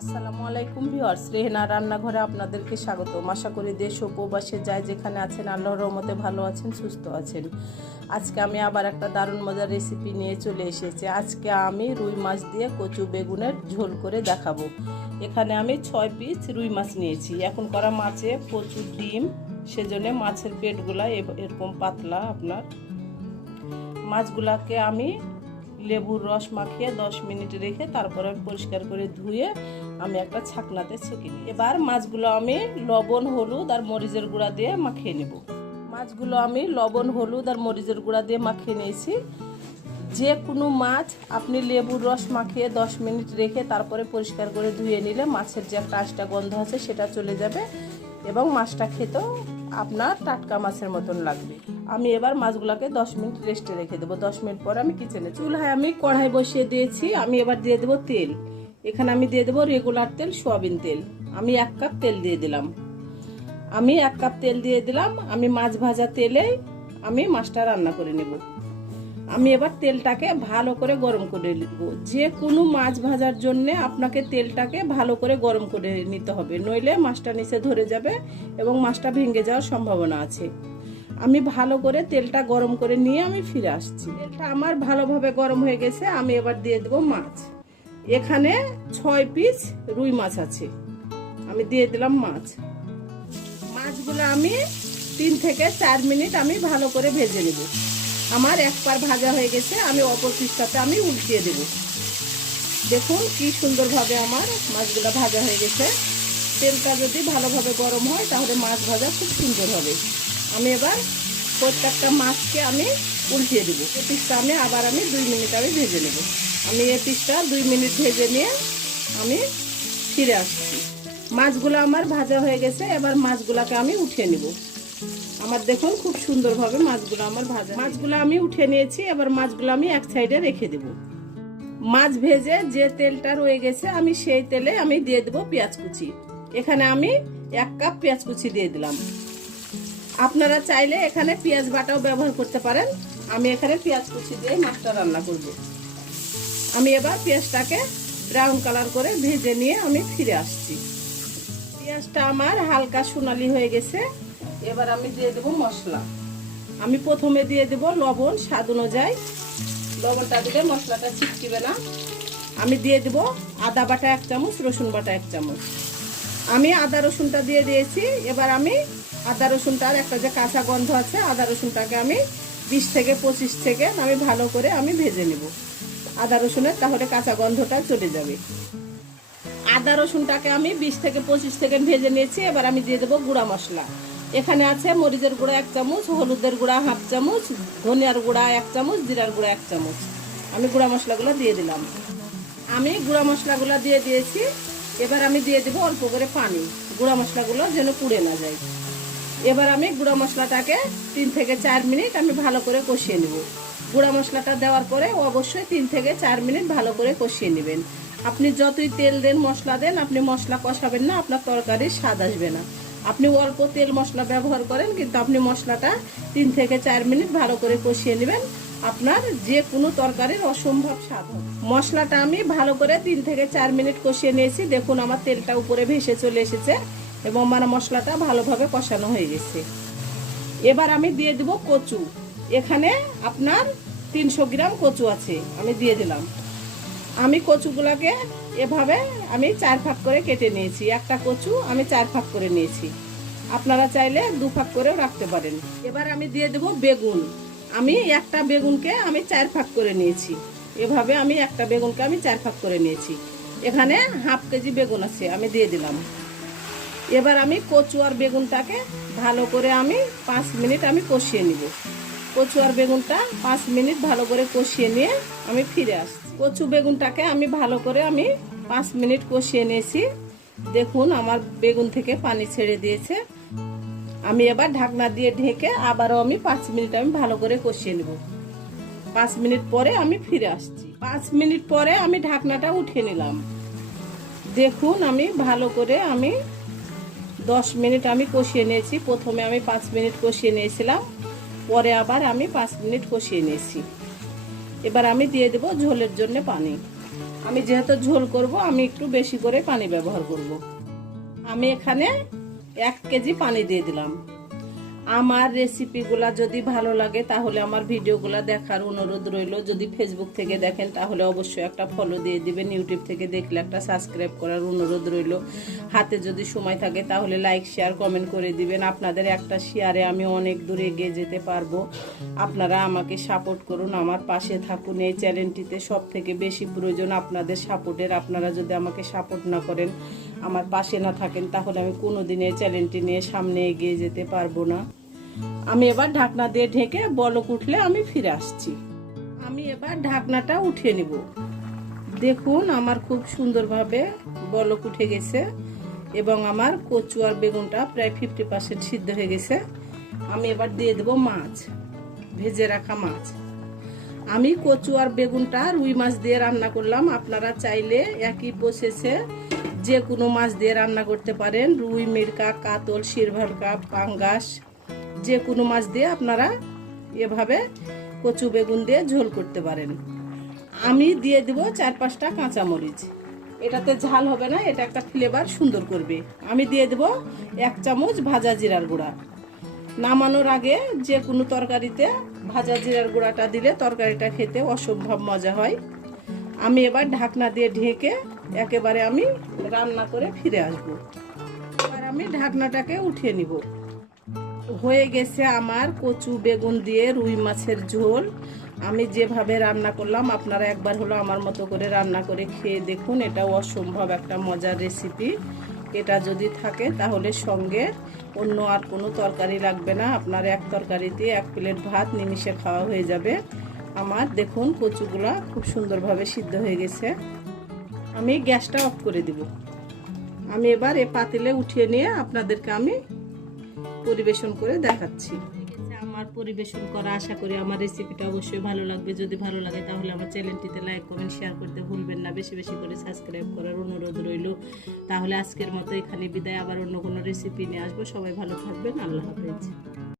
আসসালামু আলাইকুম ভিউয়ার্স, রেহেনার রান্নাঘরে আপনাদেরকে স্বাগতম। আশা করি দেশ ও প্রবাসে যায় যেখানে আছেন আল্লাহর রহমতে ভালো আছেন, সুস্থ আছেন। আজকে আমি আবার একটা দারুণ মজার রেসিপি নিয়ে চলে এসেছি। আজকে আমি রুই মাছ দিয়ে কচু বেগুনের ঝোল করে দেখাবো। এখানে আমি 6 পিস রুই মাছ নিয়েছি। এখন করা মাছে প্রচুর ডিম, সেজন্য মাছের পেটগুলা এরকম পাতলা। আপনার মাছগুলাকে আমি লেবুর রস মাখিয়ে 10 মিনিট রেখে তারপরে পরিষ্কার করে ধুয়ে আমি একটা ছাকনাতে ছেঁকে নিই। এবার মাছগুলো আমি লবণ, হলুদ আর মরিচের গুঁড়া দিয়ে মাখিয়ে নেব। মাছগুলো আমি লবণ, হলুদ আর মরিচের গুঁড়া দিয়ে মাখিয়ে নিয়েছি। যে কোনো মাছ আপনি লেবুর রস মাখিয়ে 10 মিনিট রেখে তারপরে পরিষ্কার করে ধুয়ে নিলে মাছের যে একটা আঁশটা গন্ধ আছে সেটা চলে যাবে এবং মাছটা খেতেও আপনার টাটকা মাছের মতন লাগবে। আমি এবার মাছগুলোকে 10 মিনিট রেস্টে রেখে দেবো। 10 মিনিট পর আমি কিচেনে চুলায় আমি কড়াই বসিয়ে দিয়েছি। আমি এবার দিয়ে দেবো তেল। এখানে আমি দিয়ে দেবো রেগুলার তেল, সয়াবিন তেল। আমি 1 কাপ তেল দিয়ে দিলাম। আমি মাছ ভাজা তেলে আমি মাছটা রান্না করে নেব। আমি এবার তেলটাকে ভালো করে গরম করে নেব। যে কোনো মাছ ভাজার জন্য আপনাকে তেলটাকে ভালো করে গরম করে নিতে হবে, নইলে মাছটা নিচে ধরে যাবে এবং মাছটা ভেঙে যাওয়ার সম্ভাবনা আছে। আমি ভালো করে তেলটা গরম করে নিয়ে আমি ফিরে আসছি। তেলটা আমার ভালোভাবে গরম হয়ে গেছে। আমি এবার দিয়ে দেবো মাছ। এখানে 6 পিস রুই মাছ আছে। আমি দিয়ে দিলাম মাছগুলো আমি 3 থেকে 4 মিনিট আমি ভালো করে ভেজে নেব। আমার এক পার ভাজা হয়ে গেছে। আমি অপর পিসটাতে আমি উল্টিয়ে দেব। দেখুন কি সুন্দরভাবে আমার মাছগুলো ভাজা হয়ে গেছে। তেলটা যদি ভালোভাবে গরম হয় তাহলে মাছ ভাজা খুব সুন্দর হবে। আমি এবার প্রত্যেকটা মাছকে আমি উল্টিয়ে দেবো। এই পিসটা আমি 2 মিনিট আমি ভেজে নেব। আমি এই পিসটা 2 মিনিট ভেজে নিয়ে আমি ফিরে আসছি। মাছগুলো আমার ভাজা হয়ে গেছে। এবার মাছগুলোকে আমি উঠিয়ে নেব। আমার দেখুন খুব সুন্দরভাবে মাছগুলো আমার ভাজা। মাছগুলো আমি উঠিয়ে নিয়েছি। এবার মাছগুলো আমি এক সাইডে রেখে দেব। মাছ ভেজে যে তেলটা রয়ে গেছে আমি সেই তেলে আমি দিয়ে দেবো পেঁয়াজ কুচি। এখানে আমি 1 কাপ পেঁয়াজ কুচি দিয়ে দিলাম। আপনারা চাইলে এখানে পেঁয়াজ বাটাও ব্যবহার করতে পারেন। আমি এখানে পেঁয়াজ কুচি দিয়ে মাছটা রান্না করব। আমি এবার পেঁয়াজটাকে ব্রাউন কালার করে ভেজে নিয়ে আমি ফিরে আসছি। পেঁয়াজটা আমার হালকা সোনালি হয়ে গেছে। এবার আমি দিয়ে দেবো মশলা। আমি প্রথমে দিয়ে দেবো লবণ, স্বাদ অনুযায়ী। লবণটা দিলে মশলাটা ছিটকিবে না। আমি দিয়ে দেবো আদা বাটা 1 চামচ, রসুন বাটা 1 চামচ। আমি আদা রসুনটা দিয়ে দিয়েছি। এবার আমি আদা রসুনটার একটা যে কাঁচা গন্ধ আছে, আদা রসুনটাকে আমি 20 থেকে 25 সেকেন্ড আমি ভালো করে আমি ভেজে নেব। আদা রসুনের তাহলে কাঁচা গন্ধটা চলে যাবে। আদা রসুনটাকে আমি 20 থেকে 25 সেকেন্ড ভেজে নিয়েছি। এবার আমি দিয়ে দেবো গুঁড়া মশলা। এখানে আছে মরিচের গুঁড়া 1 চামচ, হলুদের গুঁড়া 1/2 চামচ, ধনিয়ার গুঁড়া 1 চামচ, জিরার গুঁড়া 1 চামচ। আমি গুঁড়া মশলাগুলো দিয়ে দিলাম। আমি গুঁড়া মশলাগুলো দিয়ে দিয়েছি। এবার আমি দিয়ে দেবো অল্প করে পানি, গুঁড়া মশলাগুলো যেন পুড়ে না যায়। এবার আমি গুঁড়া মশলাটাকে 3 থেকে 4 মিনিট আমি ভালো করে কষিয়ে নেব। গুঁড়া মশলাটা দেওয়ার পরে অবশ্যই 3 থেকে 4 মিনিট ভালো করে কষিয়ে নেবেন। আপনি যতই তেল দেন, মশলা দেন, আপনি মশলা কষাবেন না, আপনার তরকারির স্বাদ আসবে না। আপনি অল্প তেল মশলা ব্যবহার করেন, কিন্তু আপনি মশলাটা 3 থেকে 4 মিনিট ভালো করে কষিয়ে নেবেন। আপনার যে কোনো তরকারির অসম্ভব স্বাদ হবে। মশলাটা আমি ভালো করে 3 থেকে 4 মিনিট কষিয়ে নিয়েছি। দেখুন আমার তেলটা উপরে ভেসে চলে এসেছে এবং আমার মশলাটা ভালোভাবে কষানো হয়ে গেছে। এবার আমি দিয়ে দেব কচু। এখানে আপনার 300 গ্রাম কচু আছে, আমি দিয়ে দিলাম। আমি কচুগুলোকে এভাবে আমি 4 ভাগ করে কেটে নিয়েছি। একটা কচু আমি 4 ভাগ করে নিয়েছি। আপনারা চাইলে 2 ভাগ করেও রাখতে পারেন। এবার আমি দিয়ে দেব বেগুন। আমি একটা বেগুনকে আমি 4 ভাগ করে নিয়েছি। এভাবে আমি একটা বেগুনকে আমি 4 ভাগ করে নিয়েছি। এখানে 1/2 কেজি বেগুন আছে, আমি দিয়ে দিলাম। এবার আমি কচু আর বেগুনটাকে ভালো করে আমি 5 মিনিট আমি কষিয়ে নিব। কচু আর বেগুনটা 5 মিনিট ভালো করে কষিয়ে নিয়ে আমি ফিরে আসছি। কচু বেগুনটাকে আমি ভালো করে আমি 5 মিনিট কষিয়ে নিয়েছি। দেখুন আমার বেগুন থেকে পানি ছেড়ে দিয়েছে। আমি এবার ঢাকনা দিয়ে ঢেকে আবারও আমি 5 মিনিট আমি ভালো করে কষিয়ে নেব। 5 মিনিট পরে আমি ফিরে আসছি। 5 মিনিট পরে আমি ঢাকনাটা উঠিয়ে নিলাম। দেখুন আমি ভালো করে আমি 10 মিনিট আমি কষিয়ে নিয়েছি। প্রথমে আমি 5 মিনিট কষিয়ে নিয়েছিলাম, পরে আবার আমি 5 মিনিট কষিয়ে নিয়েছি। এবার আমি দিয়ে দেব ঝোলের জন্য পানি। আমি যেহেতু ঝোল করব আমি একটু বেশি করে পানি ব্যবহার করব। আমি এখানে 1 কেজি পানি দিয়ে দিলাম। আমার রেসিপিগুলা যদি ভালো লাগে তাহলে আমার ভিডিওগুলা দেখার অনুরোধ রইল। যদি ফেসবুক থেকে দেখেন তাহলে অবশ্যই একটা ফলো দিয়ে দিবেন, ইউটিউব থেকে দেখলে একটা সাবস্ক্রাইব করার অনুরোধ রইল। হাতে যদি সময় থাকে তাহলে লাইক শেয়ার কমেন্ট করে দিবেন। আপনাদের একটা শেয়ারে আমি অনেক দূরে এগিয়ে যেতে পারবো। আপনারা আমাকে সাপোর্ট করুন, আমার পাশে থাকুন। এই চ্যানেলটিতে সব থেকে বেশি প্রয়োজন আপনাদের সাপোর্টের। আপনারা যদি আমাকে সাপোর্ট না করেন, আমার পাশে না থাকেন, তাহলে আমি কোনোদিন এই চ্যানেলটি নিয়ে সামনে এগিয়ে যেতে পারবো না। আমি এবার ঢাকনা দিয়ে ঢেকে বলক উঠলে আমি ফিরে আসছি। আমি এবার ঢাকনাটা উঠিয়ে নিব। দেখুন আমার খুব সুন্দরভাবে বলক উঠে গেছে এবং আমার কচু আর বেগুনটা প্রায় 50% সিদ্ধ হয়ে গেছে। আমি এবার দিয়ে দেব মাছ, ভেজে রাখা মাছ। আমি কচু আর বেগুনটা রুই মাছ দিয়ে রান্না করলাম। আপনারা চাইলে একই প্রসেসে যে কোনো মাছ দিয়ে রান্না করতে পারেন। রুই, মিরকা, কাতল, সিলভার, পাঙ্গাস, যে কোনো মাছ দিয়ে আপনারা এভাবে কচু বেগুন দিয়ে ঝোল করতে পারেন। আমি দিয়ে দিব 4-5টা কাঁচামরিচ। এটাতে ঝাল হবে না, এটা একটা ফ্লেভার সুন্দর করবে। আমি দিয়ে দেব 1 চামচ ভাজা জিরার গুঁড়া। নামানোর আগে যে কোনো তরকারিতে ভাজা জিরার গুঁড়াটা দিলে তরকারিটা খেতে অসম্ভব মজা হয়। আমি এবার ঢাকনা দিয়ে ঢেকে একেবারে আমি রান্না করে ফিরে আসব। এবার আমি ঢাকনাটাকে উঠিয়ে নিব। হয়ে গেছে আমার কচু বেগুন দিয়ে রুই মাছের ঝোল। আমি যেভাবে রান্না করলাম আপনারা একবার হলো আমার মতো করে রান্না করে খেয়ে দেখুন। এটা অসম্ভব একটা মজার রেসিপি। এটা যদি থাকে তাহলে সঙ্গে অন্য আর কোনো তরকারি লাগবে না। আপনার এক তরকারিতে 1 প্লেট ভাত নিমিষে খাওয়া হয়ে যাবে। আমার দেখুন কচুগুলা খুব সুন্দরভাবে সিদ্ধ হয়ে গেছে। আমি গ্যাসটা অফ করে দিব। আমি এবার এই পাতিলে উঠিয়ে নিয়ে আপনাদেরকে আমি পরিবেশন করে দেখাচ্ছি। আমার পরিবেশন করা, আশা করি আমার রেসিপিটা অবশ্যই ভালো লাগবে। যদি ভালো লাগে তাহলে আমার চ্যানেলটিতে লাইক কমেন্ট শেয়ার করতে ভুলবেন না। বেশি বেশি করে সাবস্ক্রাইব করার অনুরোধ রইল। তাহলে আজকের মতো এখানে বিদায়। আবার অন্য কোনো রেসিপি নিয়ে আসবো। সবাই ভালো থাকবেন। আল্লাহ হাফেজ।